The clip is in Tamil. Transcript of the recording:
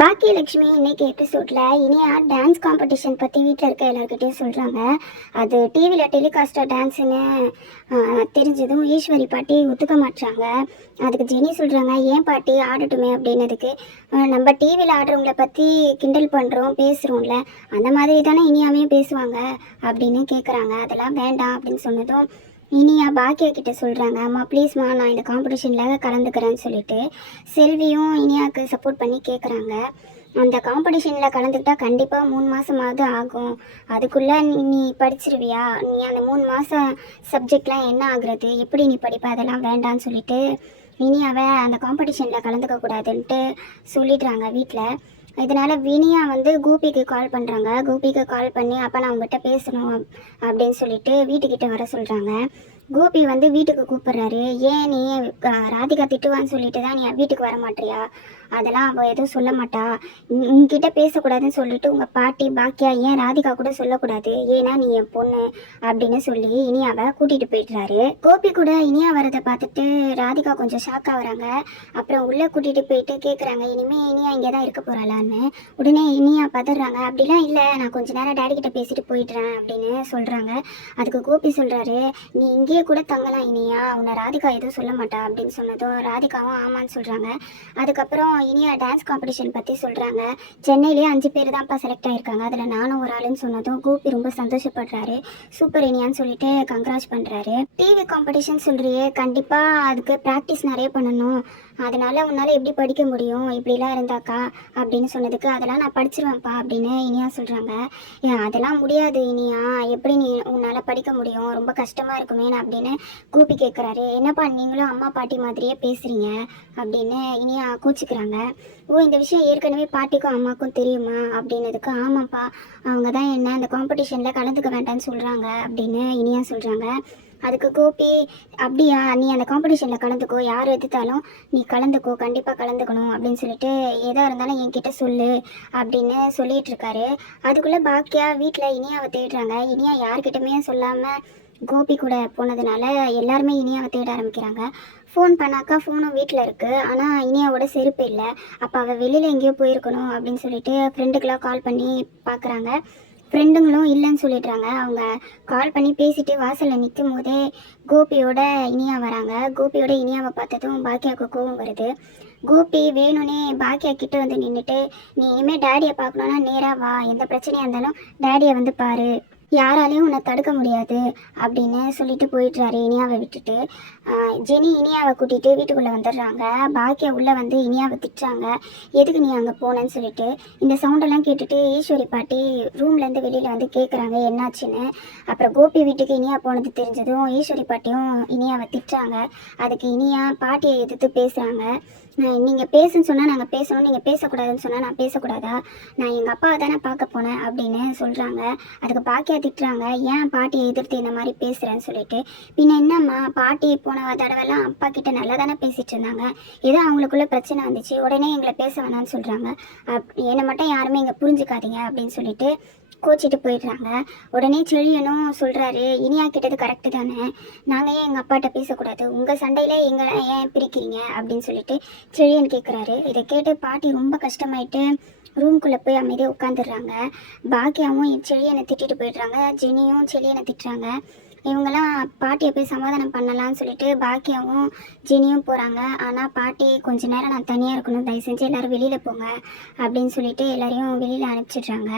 பாக்கியலட்சுமி இன்னைக்கு எபிசோட்ல இனியா டான்ஸ் காம்படிஷன் பற்றி வீட்டில் இருக்க எல்லாருக்கிட்டையும் சொல்கிறாங்க. அது டிவியில் டெலிகாஸ்டாக டான்ஸுன்னு தெரிஞ்சதும் ஈஸ்வரி பாட்டி ஒத்துக்க மாட்டாங்க. அதுக்கு ஜெனி சொல்கிறாங்க, ஏன் பாட்டி ஆடட்டுமே அப்படின்னதுக்கு, நம்ம டிவியில் ஆடுறவங்கள பற்றி கிண்டல் பண்ணுறோம் பேசுகிறோம்ல, அந்த மாதிரி தானே இனியாவையும் பேசுவாங்க அப்படின்னு கேட்குறாங்க. அதெல்லாம் வேண்டாம் அப்படின்னு சொன்னதும் இனியா பாக்கியா கிட்ட சொல்கிறாங்க, அம்மா ப்ளீஸ்மா நான் இந்த காம்படிஷனில் கலந்துக்கிறேன்னு சொல்லிட்டு செல்வியும் இனியாவுக்கு சப்போர்ட் பண்ணி கேட்குறாங்க. அந்த காம்படிஷனில் கலந்துக்கிட்டா கண்டிப்பாக 3 மாதமாவது ஆகும், அதுக்குள்ளே நீ படிச்சிருவியா, நீ அந்த 3 மாதம் சப்ஜெக்ட்லாம் என்ன ஆகுறது, எப்படி நீ படிப்ப, அதெல்லாம் வேண்டான்னு சொல்லிட்டு இனியாவை அந்த காம்படிஷனில் கலந்துக்க கூடாதுன்ட்டு சொல்லிடுறாங்க வீட்டில். இதனால் வினியா வந்து கோபிக்கு கால் பண்ணுறாங்க. கோபிக்கு கால் பண்ணி, அப்போ நான் உங்ககிட்ட பேசணும் அப்படின்னு சொல்லிட்டு வீட்டுக்கிட்ட வர சொல்கிறாங்க. கோபி வந்து வீட்டுக்கு கூப்பிட்றாரு. ஏன் நீ ராதிகா திட்டுவான்னு சொல்லிட்டு தான் நீ வீட்டுக்கு வர மாட்டியா, அதெல்லாம் அவள் எதுவும் சொல்ல மாட்டா, உங்ககிட்ட பேசக்கூடாதுன்னு சொல்லிட்டு உங்கள் பாட்டி பாக்கியா ஏன் ராதிகா கூட சொல்லக்கூடாது, ஏன்னா நீ என் பொண்ணு அப்படின்னு சொல்லி இனியாவை கூட்டிகிட்டு போயிடுறாரு. கோபி கூட இனியா வரதை பார்த்துட்டு ராதிகா கொஞ்சம் ஷாக் ஆகுறாங்க. அப்புறம் உள்ளே கூட்டிகிட்டு போயிட்டு கேட்குறாங்க, இனிமேல் இனியா இங்கே தான் இருக்க போகிறாளான்னு. உடனே இனியா பதறாங்க, அப்படிலாம் இல்லை, நான் கொஞ்ச நேரம் டேடி கிட்ட பேசிட்டு போயிடுறேன் அப்படின்னு சொல்கிறாங்க. அதுக்கு கோபி சொல்கிறாரு, நீ இங்கேயே கூட தங்கலாம் இனியா, உன்னை ராதிகா எதுவும் சொல்ல மாட்டா அப்படின்னு சொன்னதும் ராதிகாவும் ஆமான்னு சொல்கிறாங்க. அதுக்கப்புறம் இனியா டான்ஸ் காம்படிஷன் பற்றி சொல்கிறாங்க. சென்னையிலேயே 5 பேர் தான்ப்பா செலக்ட் ஆகியிருக்காங்க, அதில் நானும் ஒரு ஆளுன்னு சொன்னதும் கோபி ரொம்ப சந்தோஷப்படுறாரு. சூப்பர் இனியான்னு சொல்லிட்டு கங்க்ராட்ஸ் பண்ணுறாரு. டிவி காம்படிஷன் சொல்கிறியே, கண்டிப்பாக அதுக்கு ப்ராக்டிஸ் நிறைய பண்ணணும், அதனால் உன்னால் எப்படி படிக்க முடியும் இப்படிலாம் இருந்தாக்கா அப்படின்னு சொன்னதுக்கு, அதெல்லாம் நான் படிச்சிருவேன்ப்பா அப்படின்னு இனியா சொல்கிறாங்க. அதெல்லாம் முடியாது இனியா, எப்படி நீ உன்னால் படிக்க முடியும், ரொம்ப கஷ்டமாக இருக்குமே அப்படின்னு கூப்பி கேட்குறாரு. என்னப்பா நீங்களும் அம்மா பாட்டி மாதிரியே பேசுகிறீங்க அப்படின்னு இனியா கூச்சிக்கிறாங்க. ஓ, இந்த விஷயம் ஏற்கனவே பாட்டிக்கும் அம்மாவுக்கும் தெரியுமா அப்படின்னதுக்கு, ஆமாப்பா, அவங்க தான் என்ன அந்த காம்படிஷனில் கலந்துக்க வேண்டாம்னு சொல்கிறாங்க அப்படின்னு இனியா சொல்கிறாங்க. அதுக்கு கோபி, அப்படியா, நீ அந்த காம்படிஷனில் கலந்துக்கோ, யார் எதிர்த்தாலும் நீ கலந்துக்கோ, கண்டிப்பாக கலந்துக்கணும் அப்படின்னு சொல்லிட்டு எதாக இருந்தாலும் என்கிட்ட சொல்லு அப்படின்னு சொல்லிட்டு இருக்காரு. அதுக்குள்ளே பாக்கியா வீட்டில் இனியாவை தேடுறாங்க. இனியா யார்கிட்டமே சொல்லாமல் கோபி கூட போனதுனால எல்லாருமே இனியாவை தேட ஆரம்பிக்கிறாங்க. ஃபோன் பண்ணாக்கா ஃபோனும் வீட்டில் இருக்குது, ஆனால் இனியாவோட செருப்பு இல்லை. அப்போ அவள் வெளியில் எங்கேயோ போயிருக்கணும் அப்படின்னு சொல்லிட்டு ஃப்ரெண்டுக்கெலாம் கால் பண்ணி பார்க்குறாங்க. ஃப்ரெண்டுங்களும் இல்லைன்னு சொல்லிடுறாங்க. அவங்க கால் பண்ணி பேசிட்டு வாசலில் நிற்கும் போதே கோபியோட இனியா வராங்க. கோபியோட இனியாவை பார்த்ததும் பாக்கியாவுக்கு கோவம் வருது. கோபி வேணும்னே பாக்கியா கிட்ட வந்து நின்றுட்டு, நீ இனிமேல் டேடியை பார்க்கணுன்னா நேராக வா, எந்த பிரச்சனையாக இருந்தாலும் டேடியை வந்து பாரு, யாராலையும் உன்னை தடுக்க முடியாது அப்படின்னு சொல்லிட்டு போயிடுறாரு இனியாவை விட்டுட்டு. ஜெனி இனியாவை கூட்டிகிட்டு வீட்டுக்குள்ளே வந்துடுறாங்க. பாக்கியா உள்ளே வந்து இனியாவை திட்டுறாங்க, எதுக்கு நீ அங்கே போனேன்னு சொல்லிட்டு. இந்த சவுண்டெல்லாம் கேட்டுட்டு ஈஸ்வரி பாட்டி ரூம்லேருந்து வெளியில் வந்து கேட்குறாங்க என்னாச்சுன்னு. அப்புறம் கோபி வீட்டுக்கு இனியா போனது தெரிஞ்சதும் ஈஸ்வரி பாட்டியும் இனியாவை திட்டுறாங்க. அதுக்கு இனியா பாட்டியை எதிர்த்து பேசுகிறாங்க. நீங்கள் பேசுன்னு சொன்னால் நாங்கள் பேசணும், நீங்கள் பேசக்கூடாதுன்னு சொன்னால் நான் பேசக்கூடாதா, நான் எங்கள் அப்பாவை தானே பார்க்க போனேன் அப்படின்னு சொல்கிறாங்க. அதுக்கு பாக்கியா திட்டுறாங்க, ஏன் பாட்டியை எதிர்த்து இந்த மாதிரி பேசுகிறேன்னு சொல்லிட்டு. பின்ன என்னம்மா, பாட்டி போன தடவைலாம் அப்பா கிட்ட நல்லா தானே பேசிகிட்டு இருந்தாங்க, ஏதோ அவங்களுக்குள்ள பிரச்சனை வந்துச்சு, உடனே எங்களை பேச வேணான்னு சொல்கிறாங்க, என்னை மட்டும் யாருமே இங்கே புரிஞ்சுக்காதீங்க அப்படின்னு சொல்லிட்டு கோச்சிட்டு போயிடுறாங்க. உடனே செழியனும் சொல்கிறாரு, இனியா கிட்டது கரெக்டு தானே, நாங்கள் ஏன் எங்கள் அப்பாட்ட பேசக்கூடாது, உங்கள் சண்டையில் எங்களை ஏன் பிரிக்கிறீங்க அப்படின்னு சொல்லிட்டு செழியன் கேட்குறாரு. இதை கேட்டு பாட்டி ரொம்ப கஷ்டமாயிட்டு ரூம்குள்ளே போய் அமைதியாக உட்காந்துடுறாங்க. பாக்கியாவும் செழியனை திட்டிட்டு போயிடுறாங்க. ஜெனியும் செழியனை திட்டுறாங்க. இவங்கெல்லாம் பாட்டியை போய் சமாதானம் பண்ணலான்னு சொல்லிட்டு பாக்கியாவும் ஜெனியும் போகிறாங்க. ஆனால் பாட்டி கொஞ்ச நேரம் நான் தனியாக இருக்கணும், தயவு செஞ்சு எல்லோரும் வெளியில் போங்க அப்படின்னு சொல்லிட்டு எல்லாரையும் வெளியில் அனுப்பிச்சிடுறாங்க.